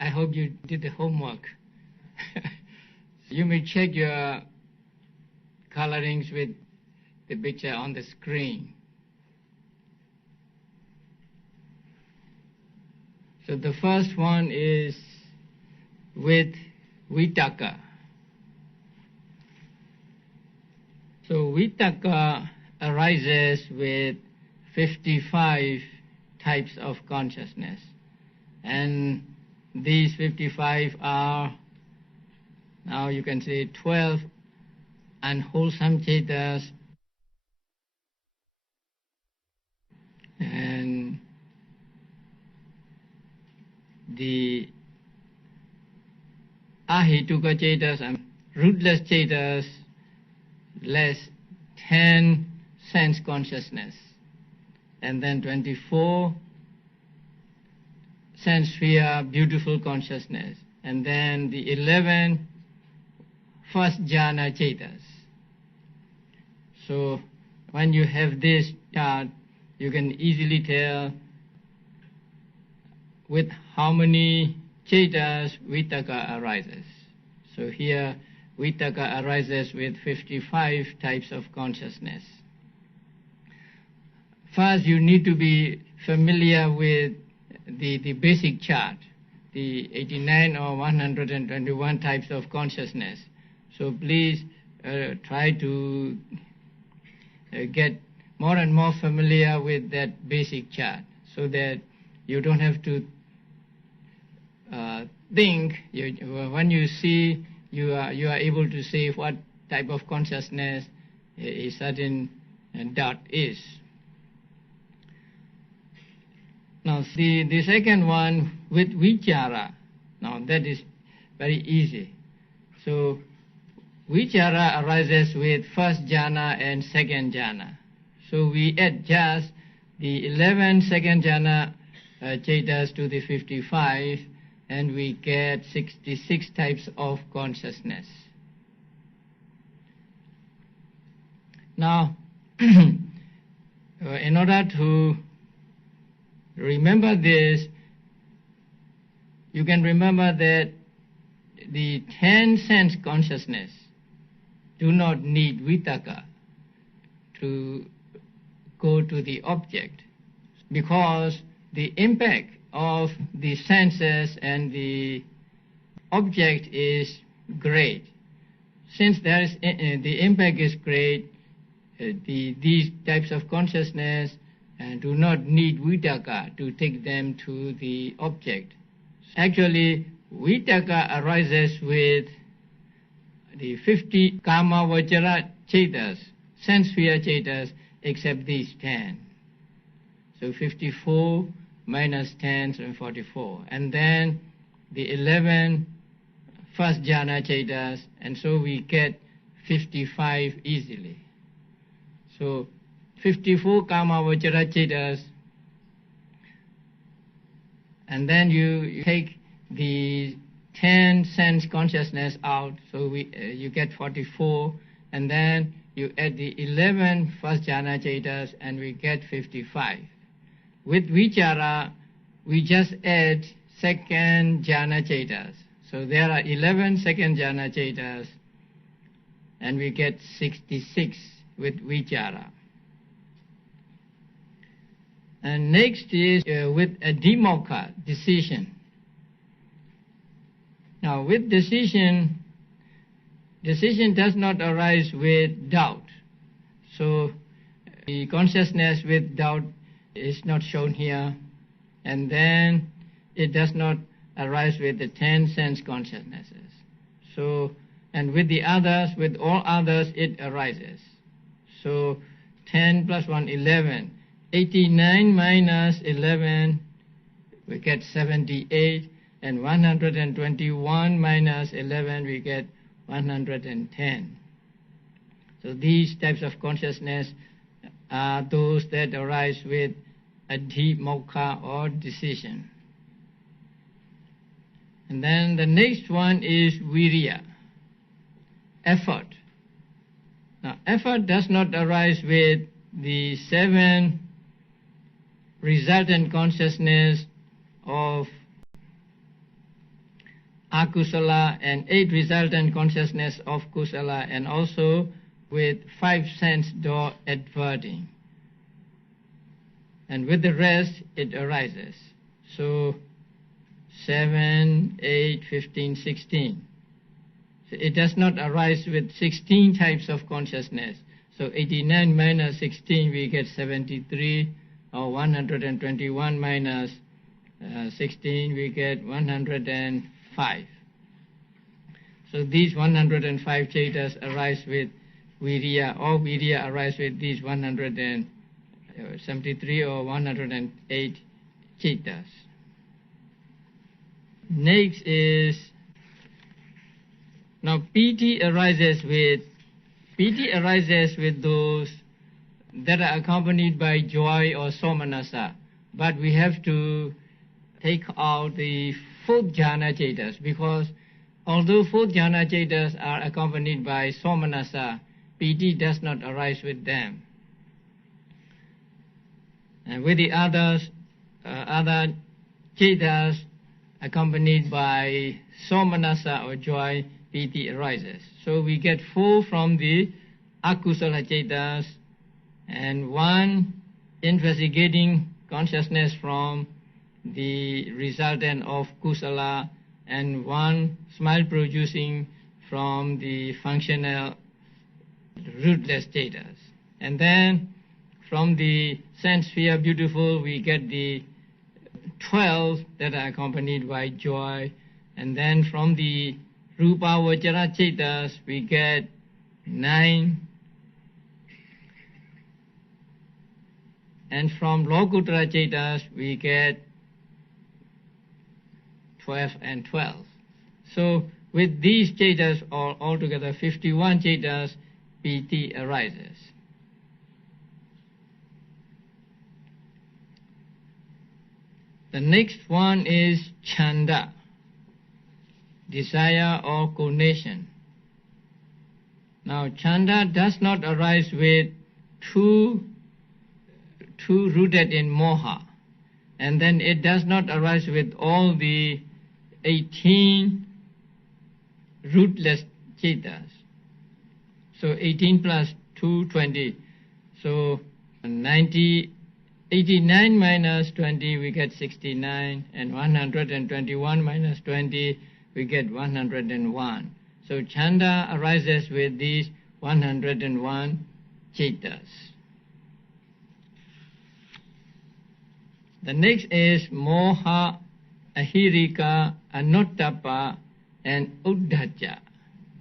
I hope you did the homework. You may check your colorings with the picture on the screen. So the first one is with vitaka. So vitaka arises with 55 types of consciousness, and these 55 are, now you can say, 12 unwholesome cetas and the ahituka cetas and rootless cetas, less 10 sense consciousness, and then 24 sense sphere beautiful consciousness, and then the 11 first jhana cetas. So when you have this chart, you can easily tell with how many cetas vitaka arises. So here vitaka arises with 55 types of consciousness. First, you need to be familiar with the basic chart, the 89 or 121 types of consciousness. So please try to get more and more familiar with that basic chart, so that you don't have to think. When you see, you are able to say what type of consciousness a certain dot is. Now the second one with vichara. Now that is very easy. So vichara arises with first jhana and second jhana. So we add just the 11 second jhana cetas to the 55, and we get 66 types of consciousness. Now, in order to remember this, you can remember that the 10 sense consciousness do not need vitaka to go to the object, because the impact of the senses and the object is great. Since there is, the impact is great, these types of consciousness do not need vitaka to take them to the object. Actually, vitaka arises with the 50 kama vajra cetas, sense sphere cetas, except these 10. So 54 minus 10, so 44. And then the 11 first jhana cetas, and so we get 55 easily. So 54 kama vajra cetas, and then you take the 10 sense consciousness out, so you get 44, and then you add the 11 first jhana cetas, and we get 55. With vichara, we just add second jhana cetas. So there are 11 second jhana cetas, and we get 66 with vichara. And next is with a dimokha, decision. Now with decision does not arise with doubt. So the consciousness with doubt is not shown here, and then it does not arise with the 10 sense consciousnesses. So, and with the others, with all others, it arises. So 10 plus 1, 11. 89 minus 11, we get 78, and 121 minus 11, we get 110. So these types of consciousness are those that arise with adhimokha or decision. And then the next one is virya, effort. Now effort does not arise with the 7 resultant consciousness of akusala and 8 resultant consciousness of kusala, and also with 5 sense door adverting. And with the rest it arises. So 7, 8, 15, 16. So it does not arise with 16 types of consciousness. So 89 minus 16 we get 73, or 121 minus 16 we get 105. So these 105 chetas arise with virya, or virya arise with these 173 or 108 chetas. Next is, now piti arises with those that are accompanied by joy or somanasa, but we have to take out the 4th jhana chetas, because although 4th jhana chetas are accompanied by somanasa, piti does not arise with them. And with the others, other chetas accompanied by somanasa or joy, piti arises. So we get 4 from the akusala chetas, and 1 investigating consciousness from the resultant of kusala, and 1 smile producing from the functional rootless chetas. And then from the sense sphere beautiful we get the 12 that are accompanied by joy, and then from the rupa vachara chetas we get 9, and from lokuttara chetas we get 12 and 12. So with these chetas altogether 51 chetas, piti arises. The next one is chanda, desire or conation. Now chanda does not arise with two rooted in moha, and then it does not arise with all the 18 rootless chetas. So 18 plus 2, 20. So 89 minus 20 we get 69, and 121 minus 20 we get 101. So chanda arises with these 101 chetas. The next is moha, ahirika, anuttapa, and uddhacca.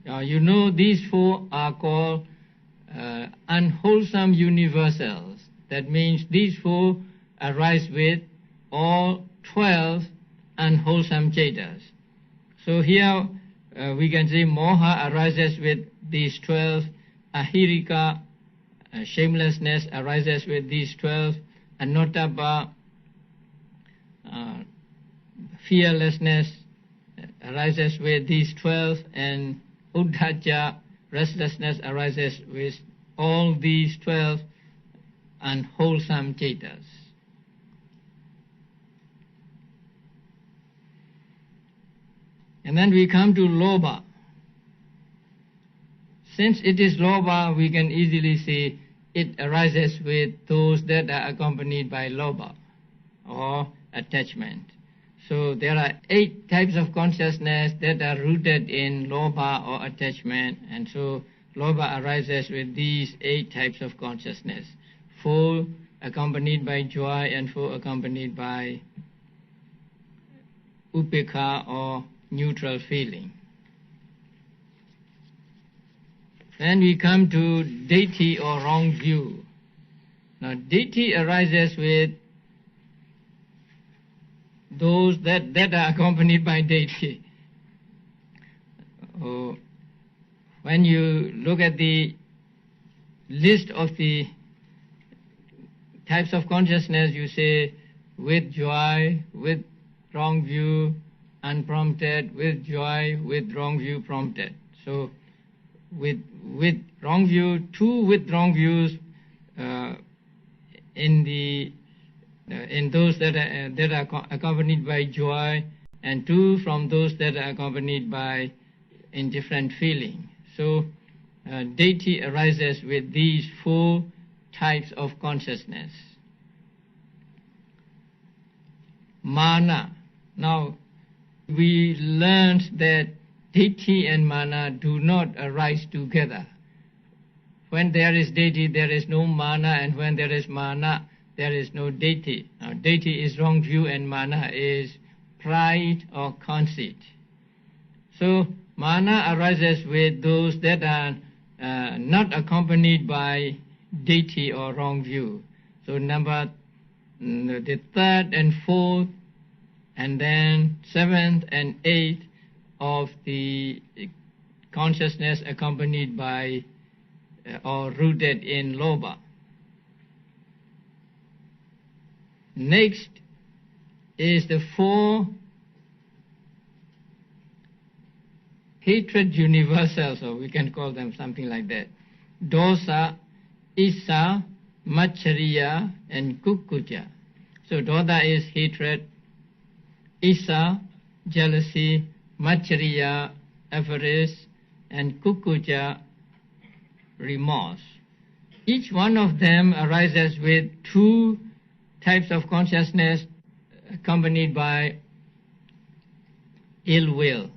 Now you know these 4 are called unwholesome universals. That means these 4 arise with all 12 unwholesome chetas. So here we can say moha arises with these 12, ahirika, shamelessness, arises with these 12, anuttapa, fearlessness, arises with these 12, and uddhacca, restlessness, arises with all these 12 unwholesome chetas. And then we come to lobha. Since it is lobha, we can easily see it arises with those that are accompanied by lobha or attachment. So there are 8 types of consciousness that are rooted in lobha or attachment, and so lobha arises with these 8 types of consciousness. 4 accompanied by joy and 4 accompanied by upekha or neutral feeling. Then we come to deity or wrong view. Now deity arises with those that are accompanied by deity. When you look at the list of the types of consciousness, you say with joy, with wrong view, unprompted, with joy, with wrong view, prompted. So with wrong view, 2 with wrong views in those that are accompanied by joy, and 2 from those that are accompanied by indifferent feeling. So deity arises with these 4 types of consciousness. Mana. Now we learned that deity and mana do not arise together. When there is deity, there is no mana, and when there is mana, there is no deity. Now, deity is wrong view, and mana is pride or conceit. So, mana arises with those that are not accompanied by deity or wrong view. So, the 3rd and 4th, and then 7th and 8th of the consciousness accompanied by or rooted in lobha. Next is the 4 hatred universals, or we can call them something like that. Dosa, Issa, Machariya, and Kukuja. So dosa is hatred, Issa, jealousy, Machariya, avarice, and Kukuja, remorse. Each one of them arises with 2 types of consciousness accompanied by ill will.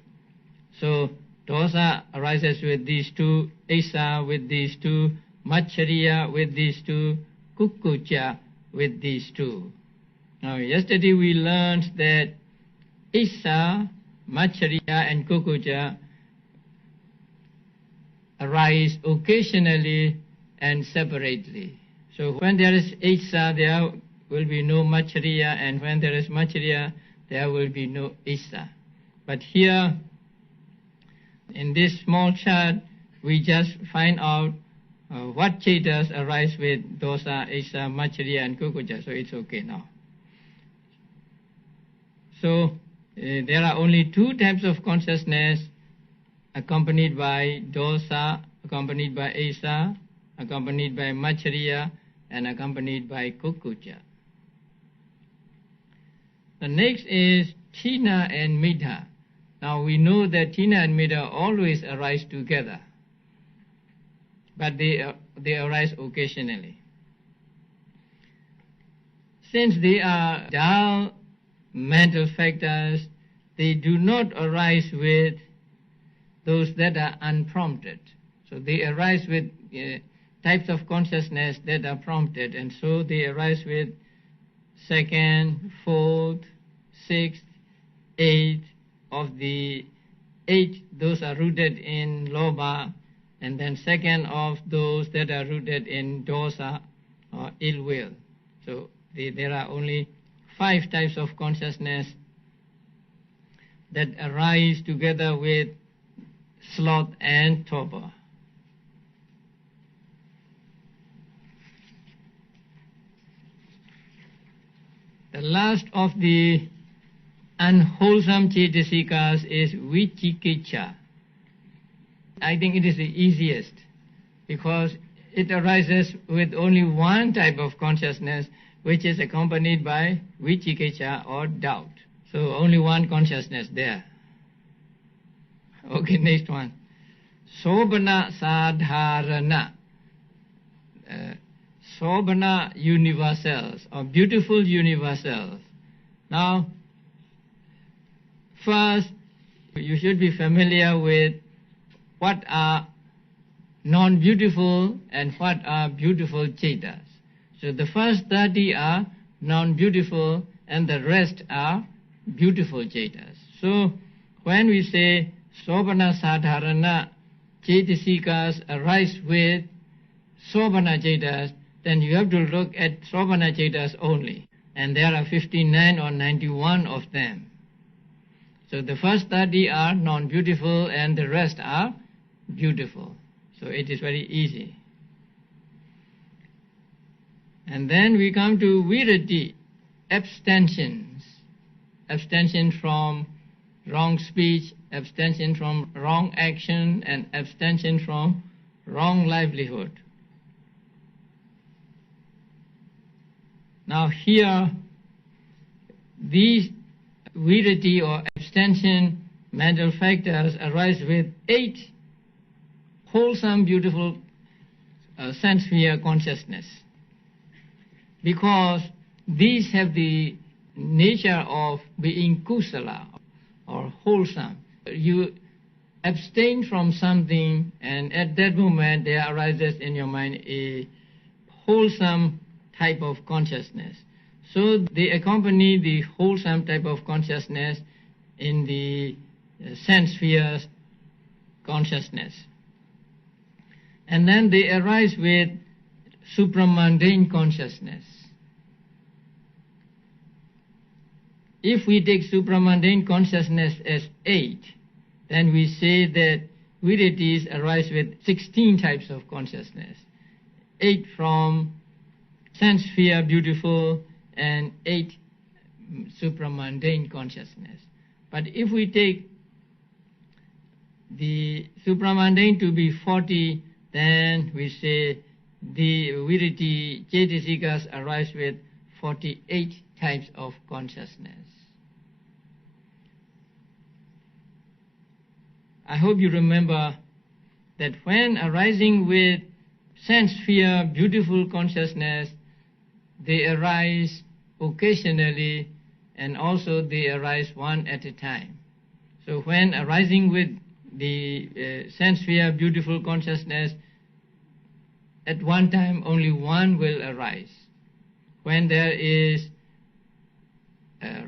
So dosa arises with these 2, Issa with these 2, Machariya with these 2, Kukuja with these 2. Now yesterday we learned that Issa, Machariya and Kukuja arise occasionally and separately. So when there is Issa, there will be no Machariya, and when there is Machariya, there will be no Issa. But here, in this small chart, we just find out what chetas arise with dosa, Issa, Machariya, and Kukuja, so it's okay now. So there are only 2 types of consciousness accompanied by dosa, accompanied by Issa, accompanied by Machariya, and accompanied by Kukuja. The next is Tina and Midha. Now we know that Tina and Midha always arise together, but they arise occasionally. Since they are dull mental factors, they do not arise with those that are unprompted. So they arise with types of consciousness that are prompted, and so they arise with 2nd, 4th, 6th, 8th. Of the 8, those are rooted in lobha, and then 2nd of those that are rooted in dosa or ill will. So there are only 5 types of consciousness that arise together with sloth and torpor. The last of the unwholesome cetasikas is vicikiccha. I think it is the easiest because it arises with only 1 type of consciousness, which is accompanied by vicikiccha or doubt. So only 1 consciousness there. Okay, next one. Sobhana sadharana. Sobhana universals or beautiful universals. Now, first, you should be familiar with what are non-beautiful and what are beautiful chetas. So the first 30 are non-beautiful and the rest are beautiful chetas. So when we say Sobhana Sadharana Cetasikas arise with Sobhana chetas, then you have to look at Sobhana chetas only. And there are 59 or 91 of them. So the first 30 are non-beautiful and the rest are beautiful. So it is very easy. And then we come to virati, abstentions. Abstention from wrong speech, abstention from wrong action, and abstention from wrong livelihood. Now here, these virati or extension mental factors arise with 8 wholesome, beautiful sense sphere consciousness. Because these have the nature of being kusala or wholesome. You abstain from something, and at that moment there arises in your mind a wholesome type of consciousness. So they accompany the wholesome type of consciousness in the sense spheres consciousness. And then they arise with supramundane consciousness. If we take supramundane consciousness as 8, then we say that virities arise with 16 types of consciousness. 8 from sense sphere beautiful and 8 supramundane consciousness. But if we take the supramundane to be 40, then we say the viriti cetasikas arise with 48 types of consciousness. I hope you remember that when arising with sense sphere beautiful consciousness, they arise occasionally and also they arise one at a time. So when arising with the sense sphere beautiful consciousness, at one time only one will arise. When there is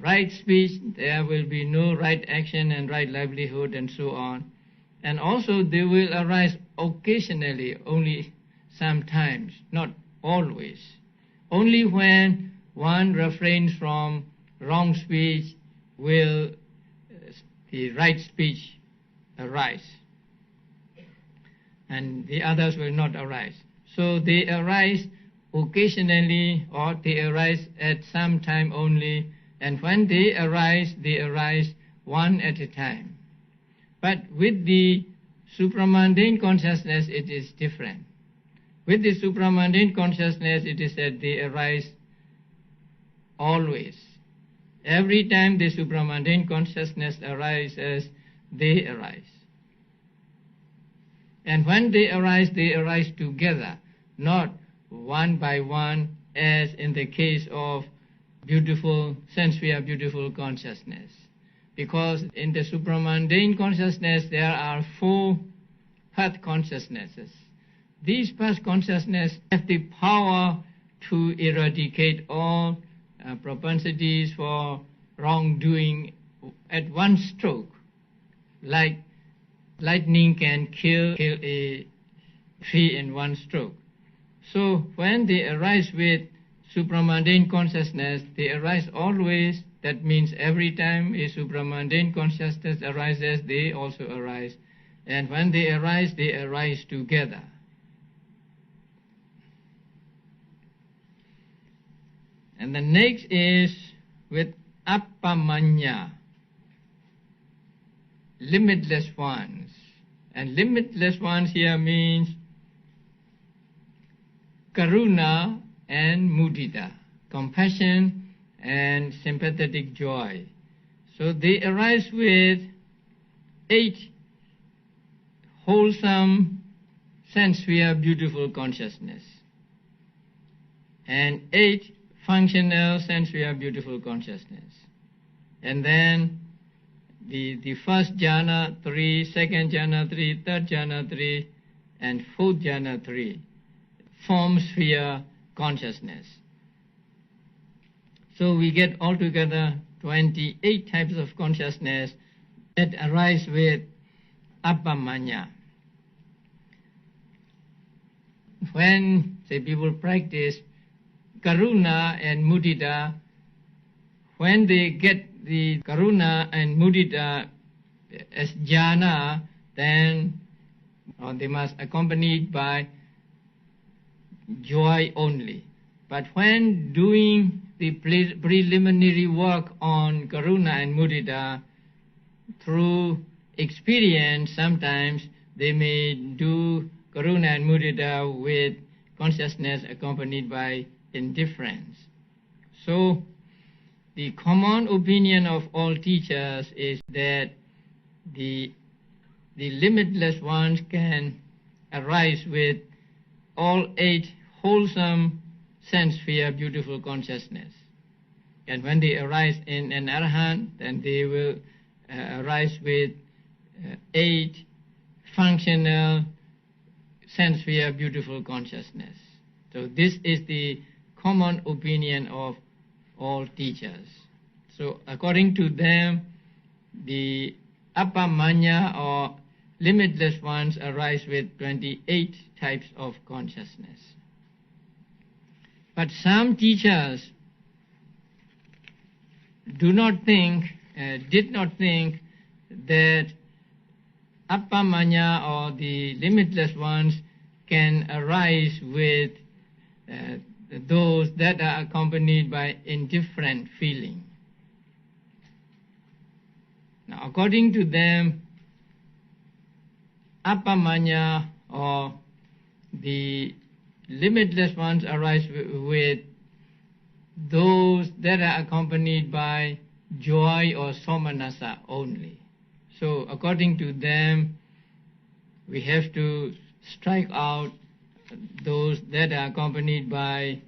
right speech, there will be no right action and right livelihood and so on. And also they will arise occasionally, only sometimes, not always. Only when one refrains from wrong speech will the right speech arise, and the others will not arise. So they arise occasionally, or they arise at some time only, and when they arise one at a time. But with the supramundane consciousness it is different. With the supramundane consciousness it is that they arise always. Every time the supramundane consciousness arises, they arise. And when they arise together, not one by one, as in the case of beautiful sense sphere beautiful consciousness. Because in the supramundane consciousness there are 4 path consciousnesses. These path consciousnesses have the power to eradicate all propensities for wrongdoing at one stroke, like lightning can kill a tree in one stroke. So when they arise with supramundane consciousness, they arise always. That means every time a supramundane consciousness arises, they also arise. And when they arise together. And the next is with appamanya, limitless ones. And limitless ones here means karuna and mudita, compassion and sympathetic joy. So they arise with 8 wholesome sense sphere beautiful consciousness and 8 functional sense sphere beautiful consciousness. And then the first jhana 3, second jhana 3, third jhana 3, and fourth jhana 3, form sphere consciousness. So we get altogether 28 types of consciousness that arise with appamanya. When, say, people practice karuna and mudita, when they get the karuna and mudita as jhana, then they must accompany it by joy only. But when doing the preliminary work on karuna and mudita, through experience, sometimes they may do karuna and mudita with consciousness accompanied by indifference. So the common opinion of all teachers is that the limitless ones can arise with all 8 wholesome sense sphere beautiful consciousness. And when they arise in an arahant, then they will arise with 8 functional sense sphere beautiful consciousness. So this is the common opinion of all teachers. So according to them, the appamanya or limitless ones arise with 28 types of consciousness. But some teachers did not think that appamanya or the limitless ones can arise with those that are accompanied by indifferent feeling. Now, according to them, appamanya or the limitless ones arise with those that are accompanied by joy or somanasa only. So according to them, we have to strike out those that are accompanied by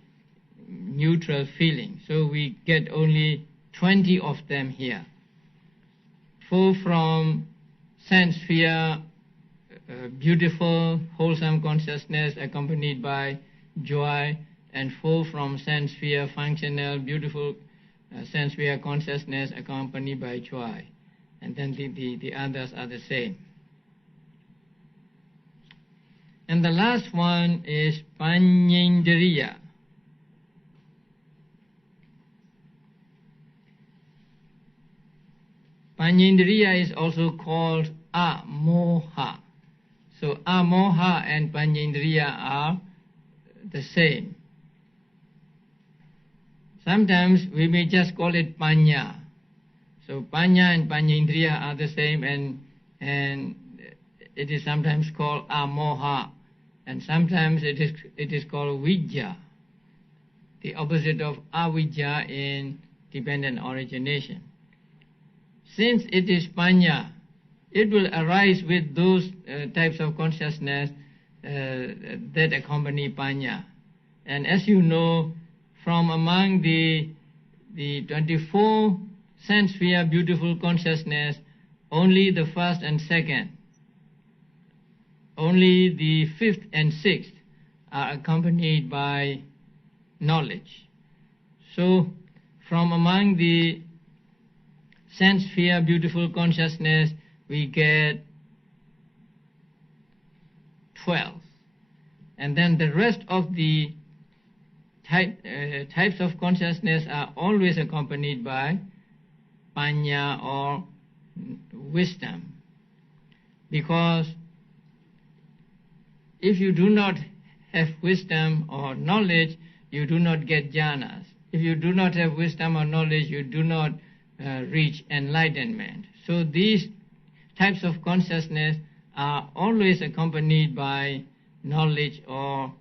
neutral feeling. So we get only 20 of them here. 4 from sense sphere, beautiful, wholesome consciousness accompanied by joy, and 4 from sense sphere, functional, beautiful sense sphere consciousness accompanied by joy. And then the others are the same. And the last one is panyendriya. Panyendriya is also called amoha. So amoha and panyendriya are the same. Sometimes we may just call it panya. So panya and panyendriya are the same, and it is sometimes called amoha, and sometimes it is called vidya, the opposite of avidya in dependent origination. Since it is panya, it will arise with those types of consciousness that accompany panya. And as you know, from among the 24 sense sphere beautiful consciousness, only the first and second, only the 5th and 6th are accompanied by knowledge. So from among the sense sphere beautiful consciousness, we get 12. And then the rest of the types of consciousness are always accompanied by panya or wisdom. Because if you do not have wisdom or knowledge, you do not get jhanas. If you do not have wisdom or knowledge, you do not reach enlightenment. So these types of consciousness are always accompanied by knowledge or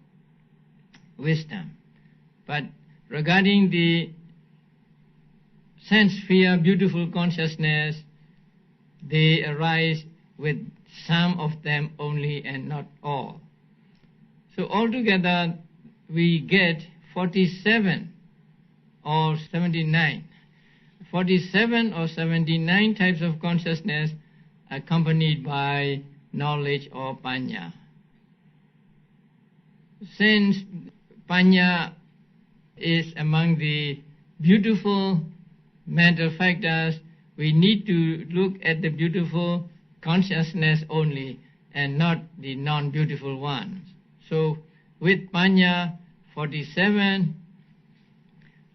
wisdom. But regarding the sense sphere beautiful consciousness, they arise with some of them only and not all. So altogether we get 47 or 79. 47 or 79 types of consciousness accompanied by knowledge or panya. Since panya is among the beautiful mental factors, we need to look at the beautiful consciousness only and not the non-beautiful ones. So with panya, 47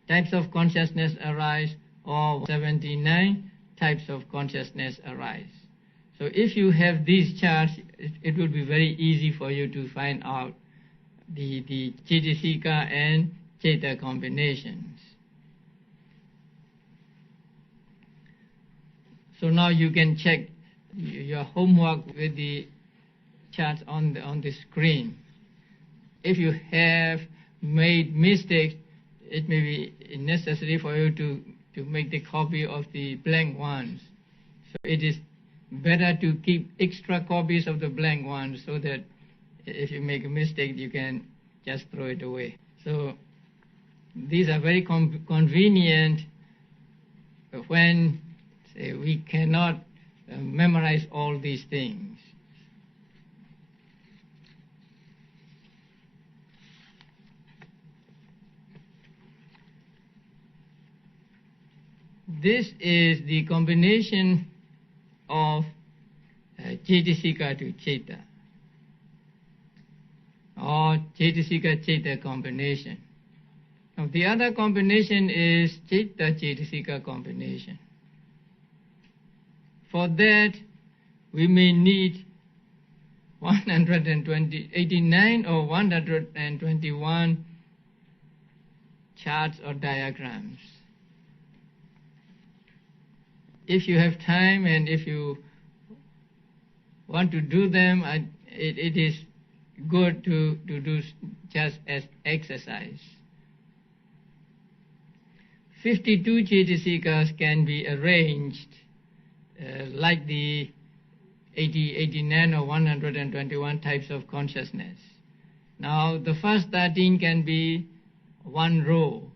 types of consciousness arise, or 79 types of consciousness arise. So if you have these charts, it will be very easy for you to find out the Cetasika and Ceta combinations. So now you can check your homework with the charts on the screen. If you have made mistakes, it may be necessary for you to to make the copy of the blank ones. So it is better to keep extra copies of the blank ones so that if you make a mistake, you can just throw it away. So these are very convenient when, say, we cannot memorize all these things. This is the combination of Cetasika to Citta, or Cetasika Citta combination. Now the other combination is Citta Cetasika combination. For that, we may need 89 or 121 charts or diagrams. If you have time and if you want to do them, it is good to do just as exercise. 52 Cetasikas can be arranged like the 89 or 121 types of consciousness. Now the first 13 can be one row,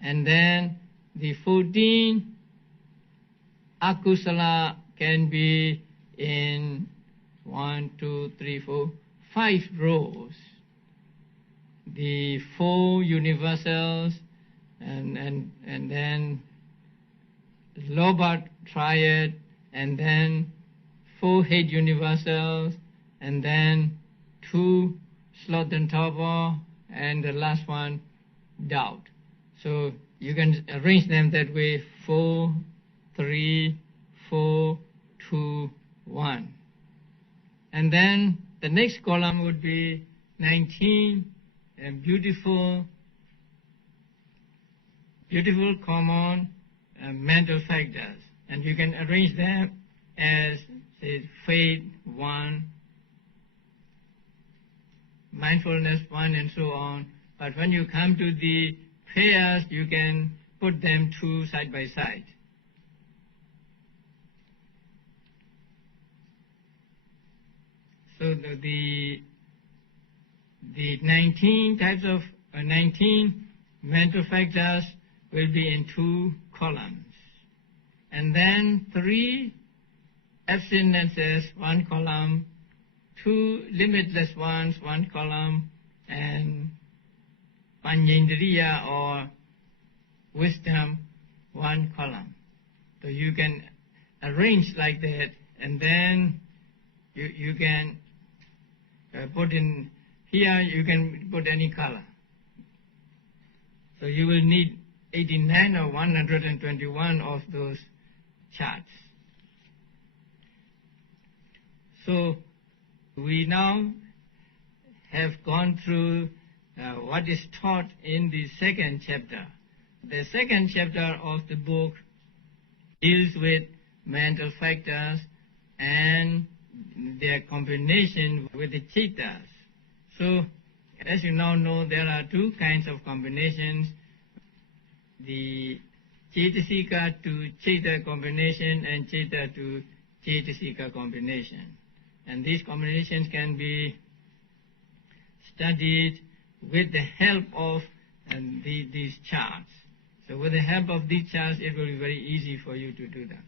and then the 14 akusala can be in 1, 2, 3, 4, 5 rows. The 4 universals and then Lobot triad, and then 4 head universals, and then 2 sloth and torpor, and the last one doubt. So you can arrange them that way: 4, 3, 4, 2, 1. And then the next column would be 19 beautiful common mental factors, and you can arrange them as, say, faith 1, mindfulness 1, and so on. But when you come to the pairs, you can put them 2 side by side. So the 19 types of 19 mental factors will be in 2 columns, and then 3 abstinences 1 column, 2 limitless ones 1 column, and Panyendriya or wisdom 1 column. So you can arrange like that, and then you can put in here, you can put any color. So you will need 89 or 121 of those charts. So we now have gone through what is taught in the second chapter. The second chapter of the book deals with mental factors and their combination with the cittas. So, as you now know, there are 2 kinds of combinations: the Cetasika to Citta combination and Citta to Cetasika combination. And these combinations can be studied with the help of these charts. So with the help of these charts, it will be very easy for you to do that.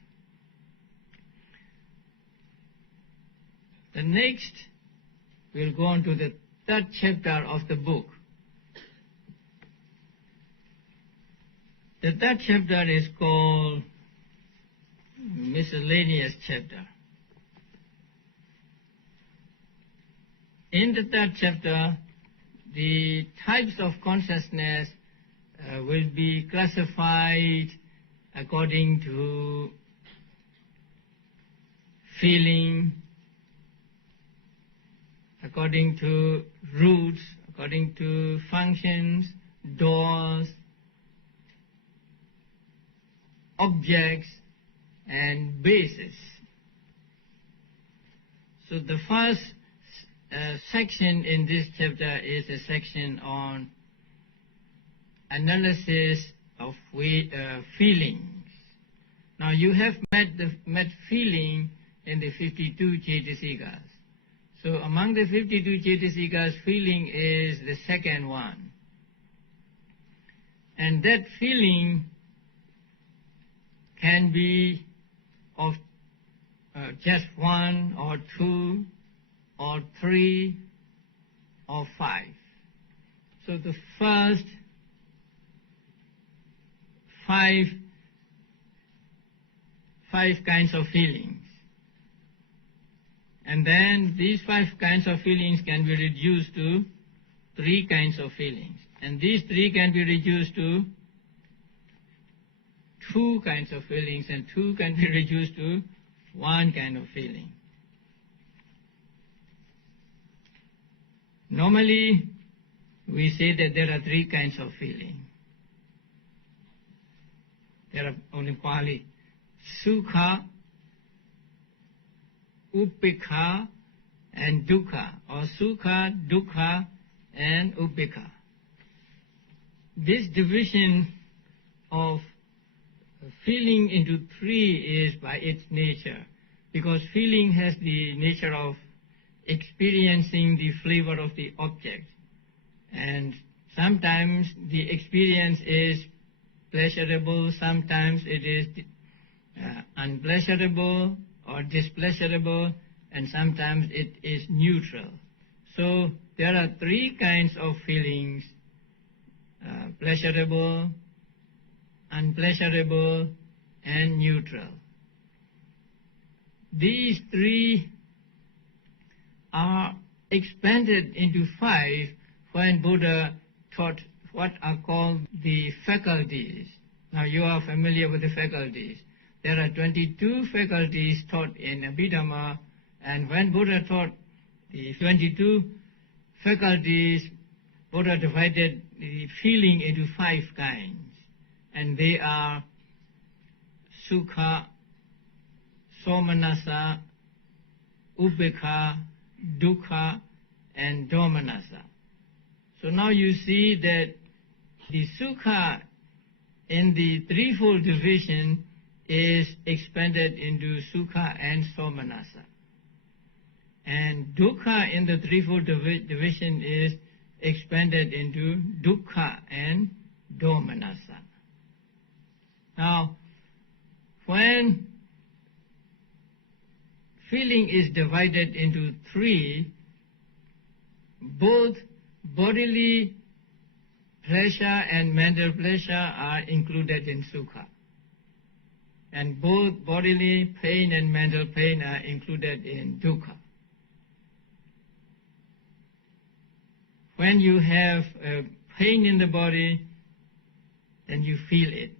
The next, we'll go on to the 3rd chapter of the book. The 3rd chapter is called Miscellaneous Chapter. In the 3rd chapter, the types of consciousness will be classified according to feeling, according to roots, according to functions, doors, objects, and bases. So the first section in this chapter is a section on analysis of feelings. Now you have met feeling in the 52 Cetasikas. So among the 52 Cetasikas, feeling is the second one. And that feeling can be of just one or two or three or five. So the first five kinds of feelings. And then these 5 kinds of feelings can be reduced to 3 kinds of feelings. And these 3 can be reduced to 2 kinds of feelings, and 2 can be reduced to 1 kind of feeling. Normally, we say that there are 3 kinds of feeling. There are only Pali: Sukha, Upekkha, and Dukkha, or Sukha, Dukkha, and Upekkha. This division of feeling into 3 is by its nature, because feeling has the nature of experiencing the flavor of the object, and sometimes the experience is pleasurable, sometimes it is unpleasurable or displeasurable, and sometimes it is neutral. So there are 3 kinds of feelings: pleasurable, unpleasurable, and neutral. These 3 are expanded into 5 when Buddha taught what are called the faculties. Now you are familiar with the faculties. There are 22 faculties taught in Abhidhamma, and when Buddha taught the 22 faculties, Buddha divided the feeling into 5 kinds, and they are Sukha, Somanassa, Upekkha, Dukkha, and Domanassa. So now you see that the Sukha in the threefold division is expanded into Sukha and Somanassa. And Dukkha in the threefold division is expanded into Dukkha and Domanassa. Now, when feeling is divided into 3, both bodily pleasure and mental pleasure are included in Sukha, and both bodily pain and mental pain are included in Dukkha. When you have pain in the body, then you feel it,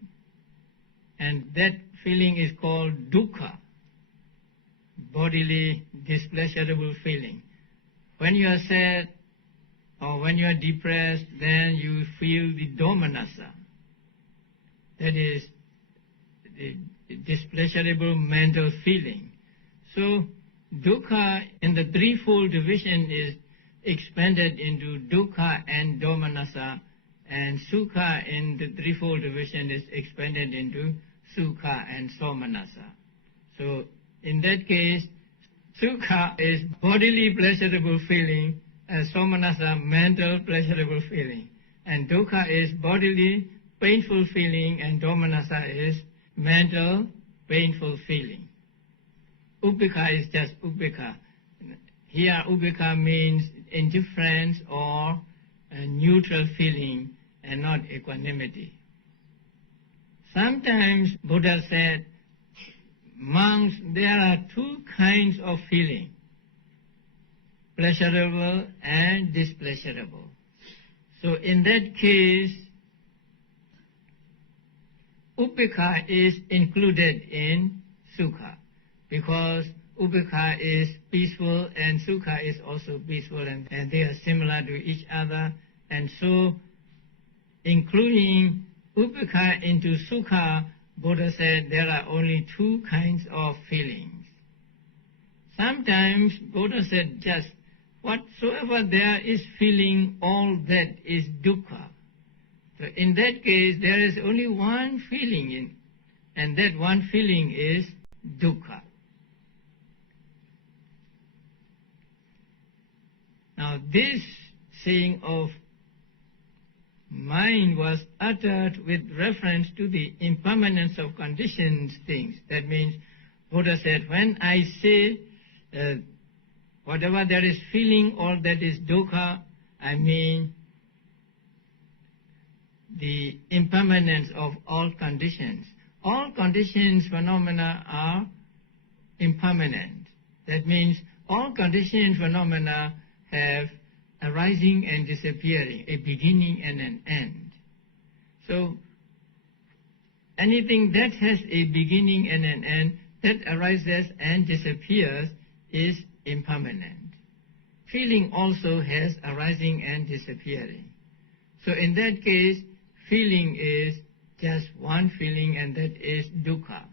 and that feeling is called Dukkha, bodily displeasurable feeling. When you are sad or when you are depressed, then you feel the Domanassa, that is the displeasurable mental feeling. So Dukkha in the threefold division is expanded into Dukkha and Domanassa, and Sukha in the threefold division is expanded into Sukha and Somanassa. So in that case, Sukha is bodily pleasurable feeling, Somanassa mental pleasurable feeling, and Dukkha is bodily painful feeling, and Domanassa is mental painful feeling. Upekkha is just Upekkha. Here Upekkha means indifference or a neutral feeling and not equanimity. Sometimes Buddha said, monks, there are 2 kinds of feeling: pleasurable and displeasurable. So in that case, Upekkha is included in Sukha, because Upekkha is peaceful and Sukha is also peaceful, and they are similar to each other. And so, including Upekkha into Sukha, Buddha said there are only 2 kinds of feelings. Sometimes Buddha said just whatsoever there is feeling, all that is Dukkha. So in that case, there is only one feeling, and that one feeling is dukkha. Now this saying of mind was uttered with reference to the impermanence of conditioned things. That means Buddha said, when I say whatever there is feeling or that is dukkha, I mean the impermanence of all conditions. All conditions, phenomena are impermanent. That means all conditioned phenomena have arising and disappearing, a beginning and an end. So anything that has a beginning and an end, that arises and disappears, is impermanent. Feeling also has arising and disappearing. So in that case, feeling is just one feeling, and that is dukkha.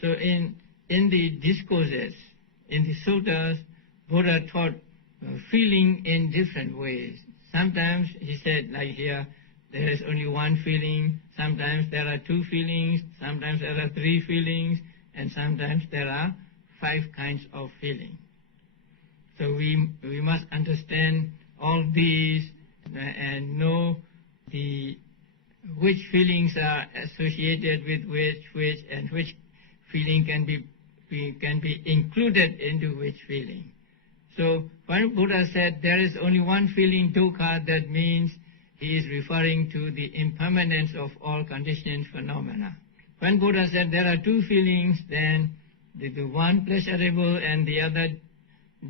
So in the discourses, in the suttas, Buddha taught feeling in different ways. Sometimes he said, like here, there is only one feeling. Sometimes there are two feelings. Sometimes there are three feelings. And sometimes there are 5 kinds of feeling. So we must understand all these and know which feelings are associated with which, and which feeling can be included into which feeling. So when Buddha said there is only one feeling, dukkha, that means he is referring to the impermanence of all conditioned phenomena. When Buddha said there are two feelings, then the one pleasurable and the other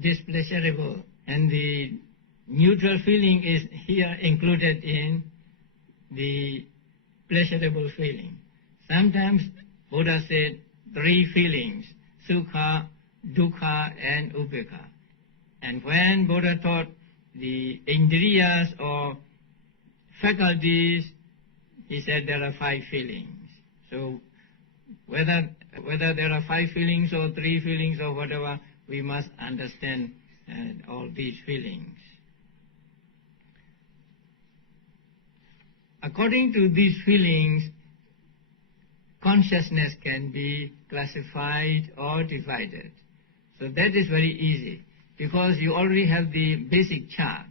displeasurable, and the neutral feeling is here included in the pleasurable feeling. Sometimes Buddha said 3 feelings, sukha, dukkha and upekkha. And when Buddha taught the indriyas or faculties, he said there are 5 feelings. So whether there are 5 feelings or 3 feelings or whatever, we must understand all these feelings. According to these feelings, consciousness can be classified or divided. So that is very easy, because you already have the basic chart.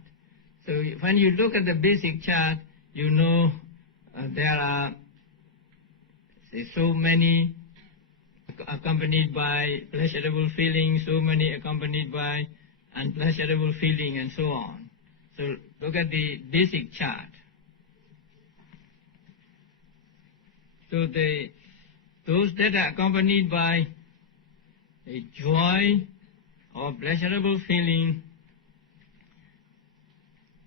So when you look at the basic chart, you know there are, say, so many accompanied by pleasurable feeling, so many accompanied by unpleasurable feeling, and so on. So look at the basic chart. So those that are accompanied by a joy or pleasurable feeling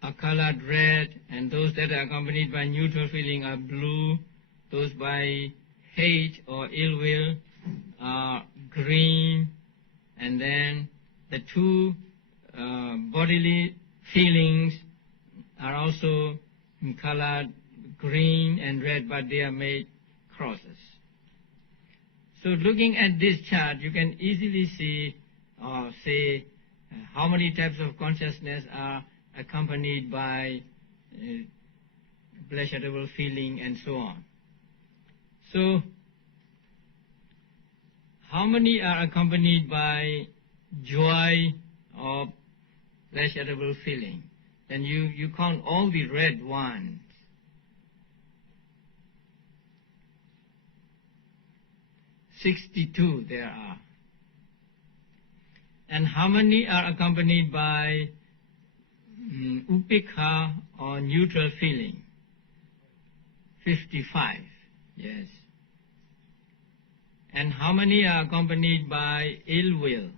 are colored red, and those that are accompanied by neutral feeling are blue. Those by hate or ill will are green, and then the 2 bodily feelings are also colored green and red, but they are made crosses. So looking at this chart, you can easily see or say how many types of consciousness are accompanied by pleasurable feeling and so on. So how many are accompanied by joy or pleasurable feeling? Then you count all the red ones. 62 there are. And how many are accompanied by upekkha or neutral feeling? 55, yes. And how many are accompanied by ill will?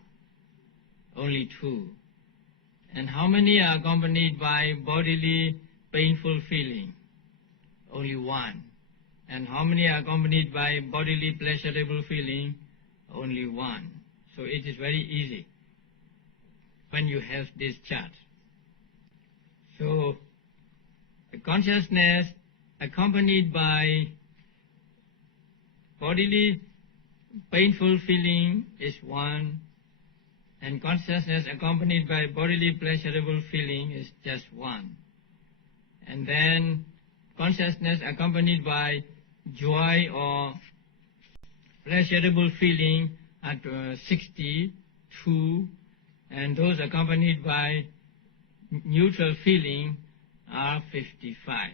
Only 2. And how many are accompanied by bodily painful feeling? Only 1. And how many are accompanied by bodily pleasurable feeling? Only 1. So it is very easy when you have this chart. So the consciousness accompanied by bodily painful feeling is 1, and consciousness accompanied by bodily pleasurable feeling is just 1. and then consciousness accompanied by joy or pleasurable feeling at 62, and those accompanied by neutral feeling are 55.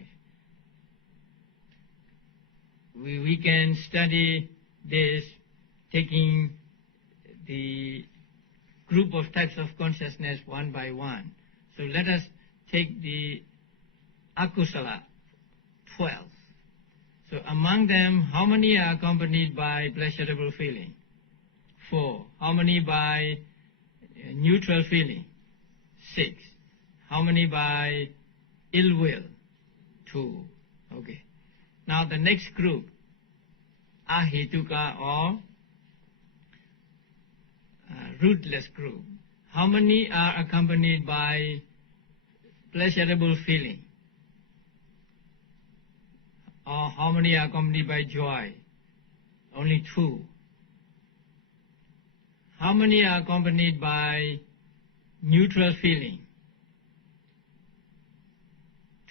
We can study this taking the group of types of consciousness one by one. So let us take the akusala, 12. So among them, how many are accompanied by pleasurable feeling? 4. How many by neutral feeling? 6. How many by ill will? 2. Okay. Now the next group, ahetuka or rootless group. How many are accompanied by pleasurable feeling? Or how many are accompanied by joy? Only 2. How many are accompanied by neutral feeling?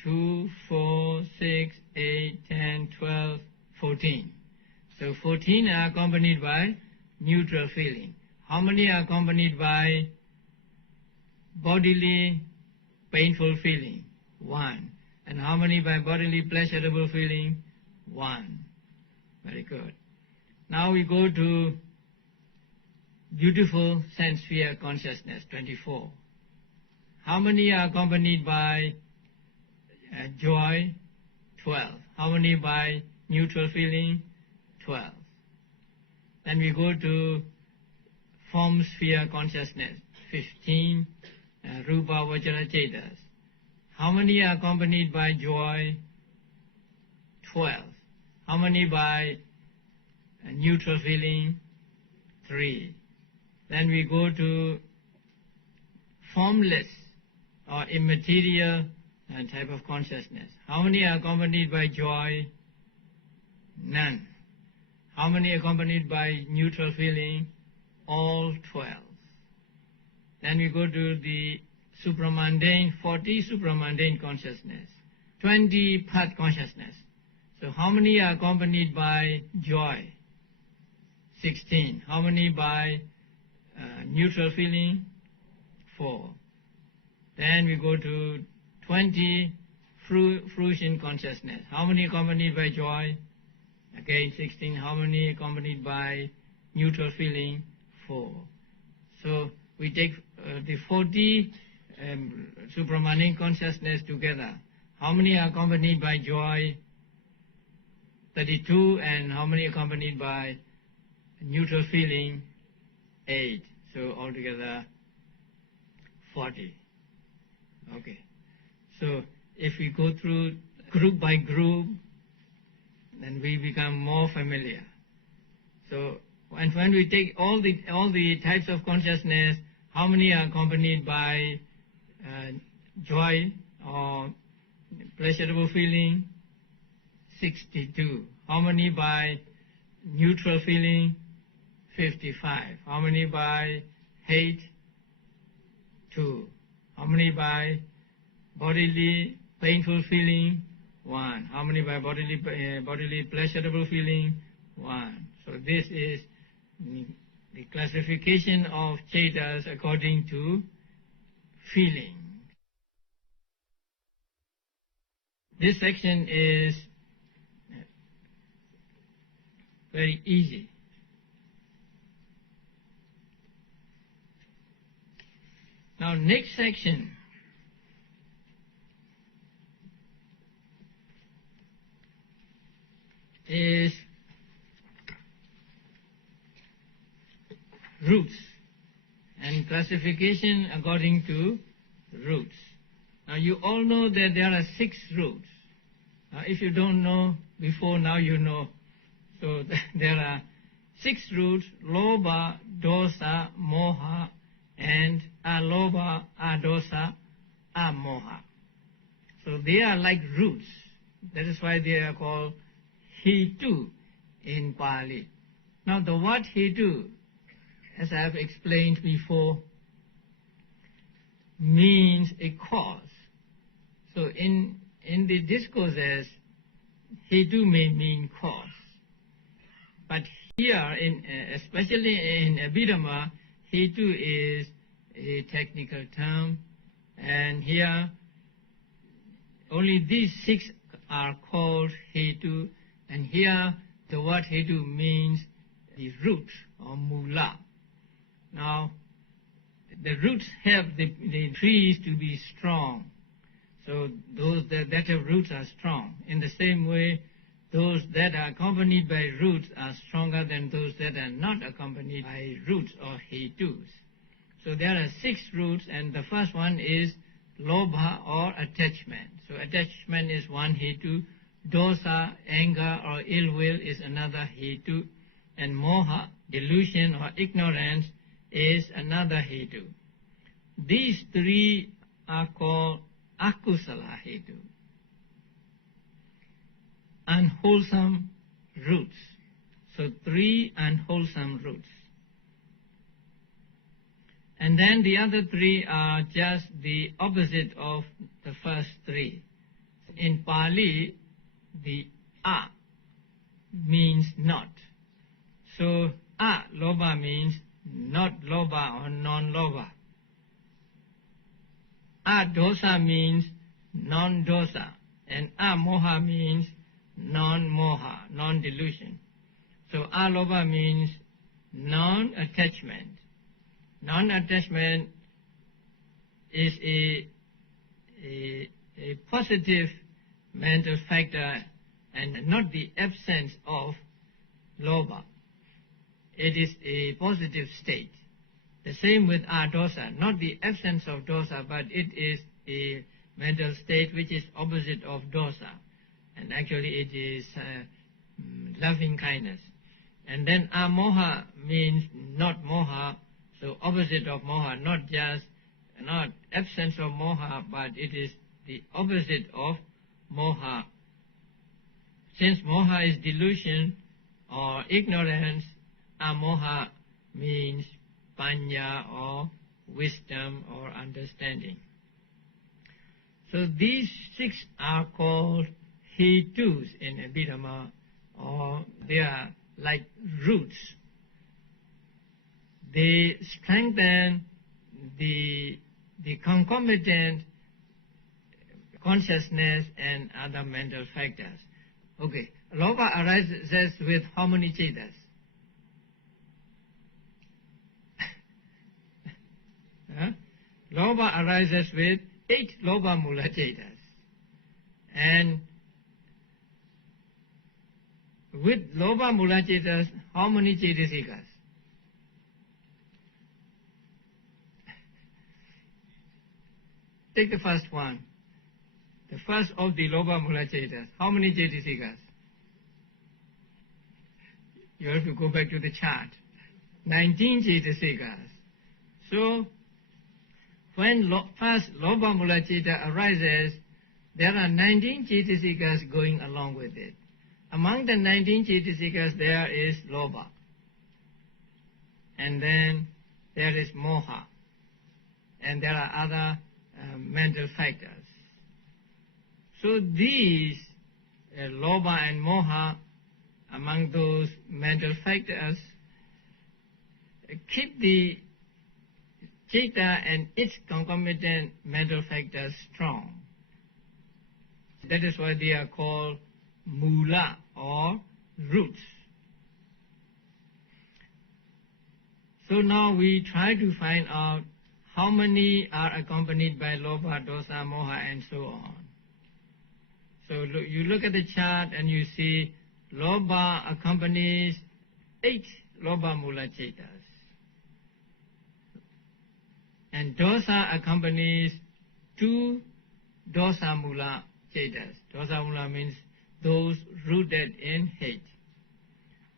2, 4, 6, 8, 10, 12, 14. So 14 are accompanied by neutral feeling. How many are accompanied by bodily painful feeling? 1. And how many by bodily pleasurable feeling? 1. Very good. Now we go to beautiful sense sphere consciousness, 24. How many are accompanied by joy? 12. How many by neutral feeling? 12. Then we go to form sphere consciousness, 15, rupa vajra chetas. How many are accompanied by joy? 12. How many by neutral feeling? 3. Then we go to formless or immaterial type of consciousness. How many are accompanied by joy? None. How many accompanied by neutral feeling? All 12. Then we go to the supramundane, 40 supramundane consciousness, 20 part consciousness. So how many are accompanied by joy? 16. How many by neutral feeling? 4. Then we go to 20 fruition consciousness. How many accompanied by joy? Again 16. How many accompanied by neutral feeling? 4. So we take the 40 supramundane consciousness together. How many are accompanied by joy? 32. And how many accompanied by neutral feeling? 8. So altogether 40. Okay. So if we go through group by group, then we become more familiar. So and when we take all the types of consciousness, how many are accompanied by joy or pleasurable feeling? 62. How many by neutral feeling? 55. How many by hate? 2. How many by bodily painful feeling? 1. How many by bodily pleasurable feeling? 1. So this is the classification of chetas according to feeling. This section is very easy. Now next section is roots and classification according to roots. Now you all know that there are 6 roots. Now if you don't know before, now you know. So there are 6 roots: lobha, dosa, moha, and alobha, adosa, amoha. So they are like roots. That is why they are called hetu in Pali. Now the word hetu, as I have explained before, means a cause. So in in the discourses, hetu may mean cause. But here, especially in Abhidhamma, hetu is a technical term, and here only these 6 are called hetu, and here the word hetu means the root or mula. Now, the roots have the trees to be strong, so those that have roots are strong. In the same way, those that are accompanied by roots are stronger than those that are not accompanied by roots or hetus. So there are 6 roots, and the first one is lobha or attachment. So attachment is one hetu, dosa, anger or ill will is another hetu, and moha, delusion or ignorance, is another hetu. These 3 are called akusala hetu, unwholesome roots. So 3 unwholesome roots. And then the other 3 are just the opposite of the first 3. In Pali, the a means not. So loba means not loba or non-loba. Dosa means non-dosa. And moha means non-moha, non-delusion. So loba means non-attachment. Non-attachment is a positive mental factor and not the absence of loba. It is a positive state. The same with dosa, not the absence of dosa, but it is a mental state which is opposite of dosa. And actually it is loving kindness. And then moha means not moha, so opposite of moha, not absence of moha, but it is the opposite of moha. Since moha is delusion or ignorance, moha means panya or wisdom or understanding. So these 6 are called hetus in Abhidhamma, or they are like roots. They strengthen the concomitant consciousness and other mental factors. Okay, loba arises with how many chetas? Loba arises with 8 loba mula chetas. And with loba mula chetas, how many cetasikas? Take the first one. The first of the loba mula chetas. How many cetasikas? You have to go back to the chart. 19 cetasikas. So, when first loba mula ceta arises, there are 19 cetasikas going along with it. Among the 19 cetasikas, there is loba. And then there is moha. And there are other mental factors. So these, loba and moha, among those mental factors, keep the Chitta and its concomitant mental factors strong. That is why they are called mula or roots. So now we try to find out how many are accompanied by lobha, dosa, moha, and so on. So you look at the chart and you see lobha accompanies 8 lobha mula chetas. And dosa accompanies 2 dosa mula chetas. Dosa mula means those rooted in hate.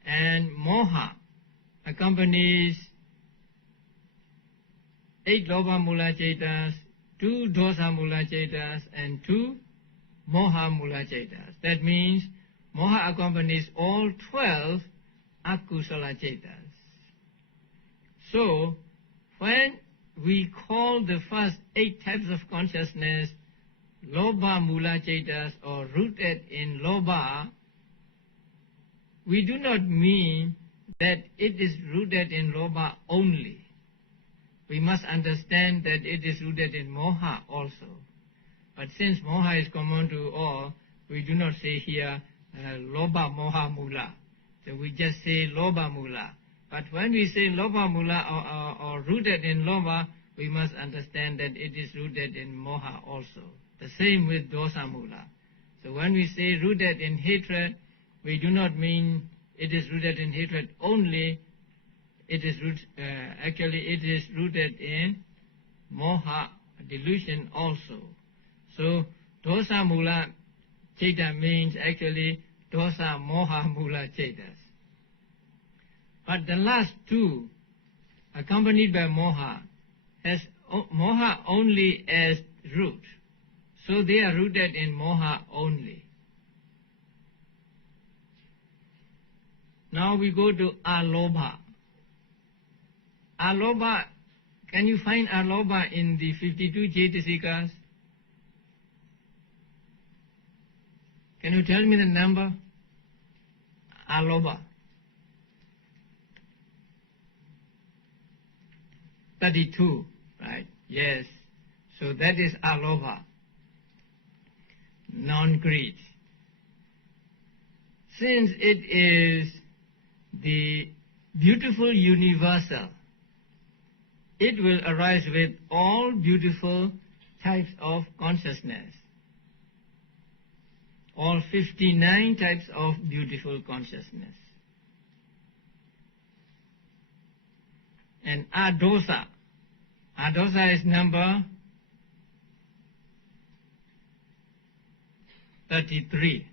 And moha accompanies 8 lobha mula chetas, 2 dosa mula chetas, and 2 moha mula chetas. That means moha accompanies all 12 akusala chetas. So, when we call the first 8 types of consciousness Lobha Mula Chaitas or rooted in Lobha, we do not mean that it is rooted in Lobha only. We must understand that it is rooted in Moha also. But since Moha is common to all, we do not say here Lobha Moha Mula. So we just say Lobha Mula. But when we say Lobha Mula or rooted in Lobha, we must understand that it is rooted in Moha also. The same with Dosa Mula. So when we say rooted in hatred, we do not mean it is rooted in hatred only. It is actually it is rooted in Moha, delusion also. So Dosa Mula Chaita means actually Dosa Moha Mula Chaitas. But the last two, accompanied by Moha, has Moha only as root. So they are rooted in Moha only. Now we go to Alobha. Alobha, can you find Alobha in the 52 Chaitasikas? Can you tell me the number? Alobha. 32, right? Yes. So that is Alobha. Non-greed. Since it is the beautiful universal, it will arise with all beautiful types of consciousness. All 59 types of beautiful consciousness. And Adosa. Adosa is number 33.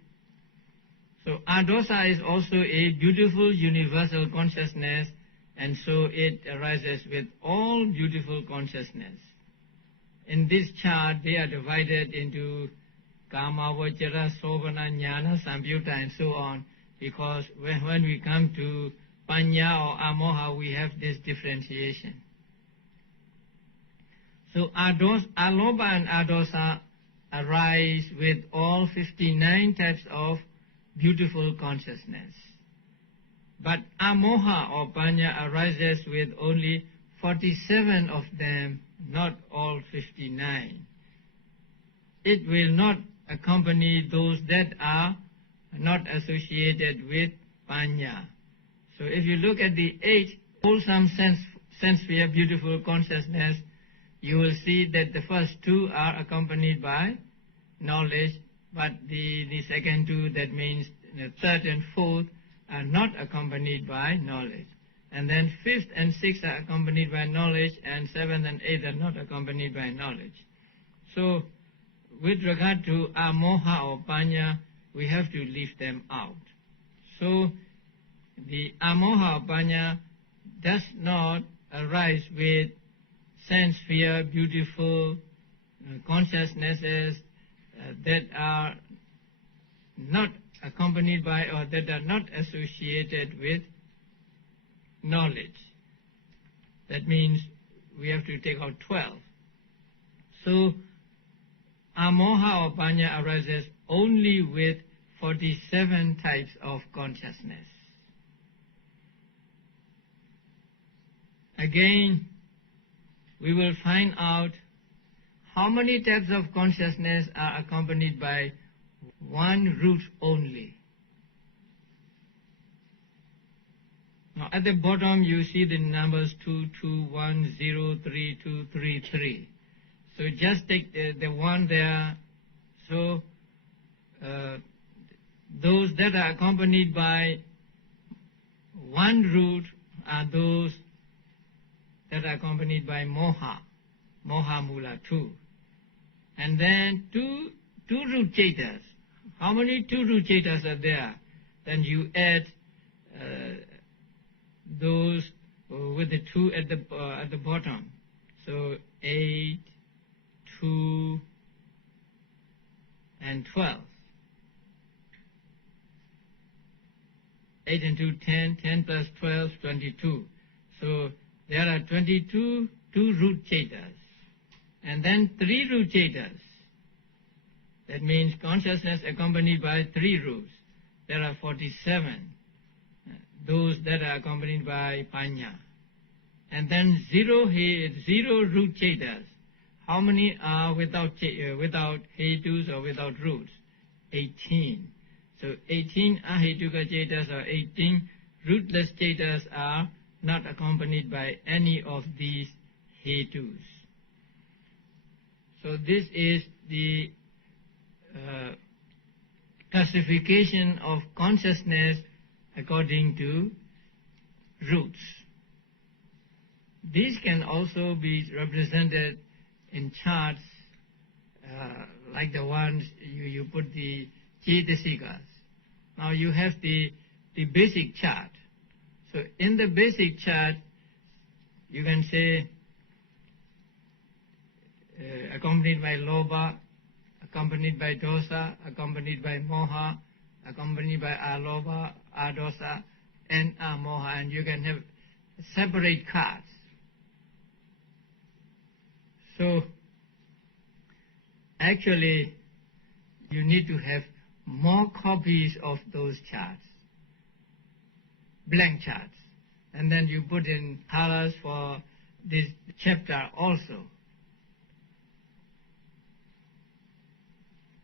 So Adosa is also a beautiful universal consciousness, and so it arises with all beautiful consciousness. In this chart, they are divided into Kama, Vajra, Sobhana, Jnana, Samyutta, and so on, because when we come to Panya or Amoha, we have this differentiation. So Alobha and Adosa arise with all 59 types of beautiful consciousness. But Amoha or Panya arises with only 47 of them, not all 59. It will not accompany those that are not associated with Panya. So if you look at the 8 wholesome sense sphere beautiful consciousness, you will see that the first 2 are accompanied by knowledge, but the second 2, that means the third and fourth, are not accompanied by knowledge. And then 5th and 6th are accompanied by knowledge, and 7th and 8th are not accompanied by knowledge. So with regard to Amoha or Panya, we have to leave them out. So the Amoha or Panya does not arise with sense sphere beautiful consciousnesses that are not accompanied by or that are not associated with knowledge. That means we have to take out 12. So Amoha or Panya arises only with 47 types of consciousness. Again, we will find out how many types of consciousness are accompanied by one root only. Now at the bottom you see the numbers 2, 2, 1, 0, 3, 2, 3, 3. So just take the one there. So those that are accompanied by one root are those that are accompanied by Moha, Moha Mula 2. And then two root chaitas. How many 2 root chaitas are there? Then you add those with the 2 at the bottom. So 8, 2, and 12. 8 and 2, 10, 10 plus 12, 22. So there are 22 root chaitas. And then 3 root chaitas. That means consciousness accompanied by 3 roots. There are 47. Those that are accompanied by Panya. And then 0 root chetas. How many are without hetus or without roots? 18. So 18 ahetuka chetas or 18 rootless chetas are not accompanied by any of these hetus. So this is the classification of consciousness according to roots. These can also be represented in charts like the ones you put the Chetasikas. Now you have the basic chart. So in the basic chart, you can say accompanied by Lobha, accompanied by Dosa, accompanied by Moha, accompanied by Alobha, Adosa, and Amoha, and you can have separate cards. So actually you need to have more copies of those charts, blank charts, and then you put in colors for this chapter also.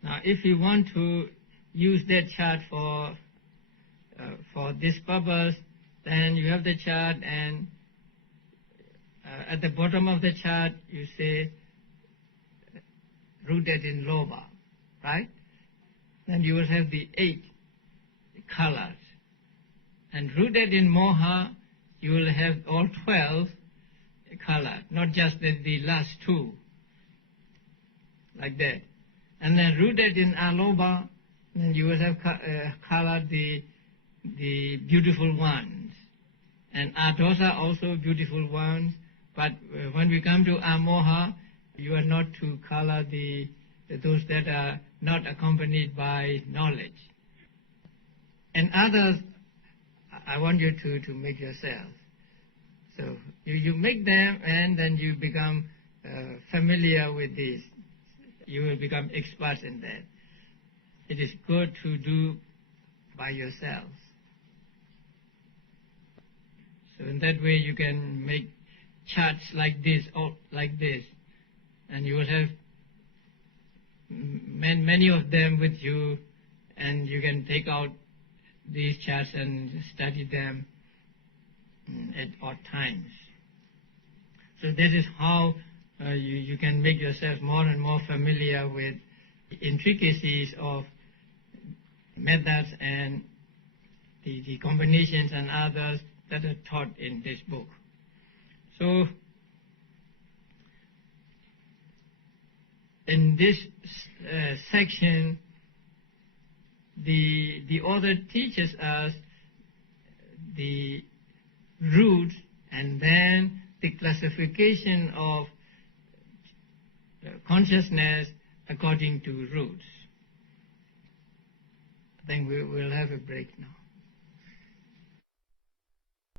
Now if you want to use that chart for this purpose, then you have the chart, and at the bottom of the chart you say rooted in Lobha, right? Then you will have the 8 colors. And rooted in Moha, you will have all 12 colors, not just the last 2, like that. And then rooted in Alobha, then you will have colored the beautiful ones. And Adosa also beautiful ones. But when we come to Amoha, you are not to color those that are not accompanied by knowledge. And others, I want you to make yourself. So you make them, and then you become familiar with this. You will become experts in that. It is good to do by yourselves. So in that way you can make charts like this or like this, and you will have many of them with you, and you can take out these charts and study them at odd times. So that is how you can make yourself more and more familiar with the intricacies of methods and the combinations and others that are taught in this book. So in this section, the author teaches us the roots and then the classification of consciousness according to roots. I think we will have a break now.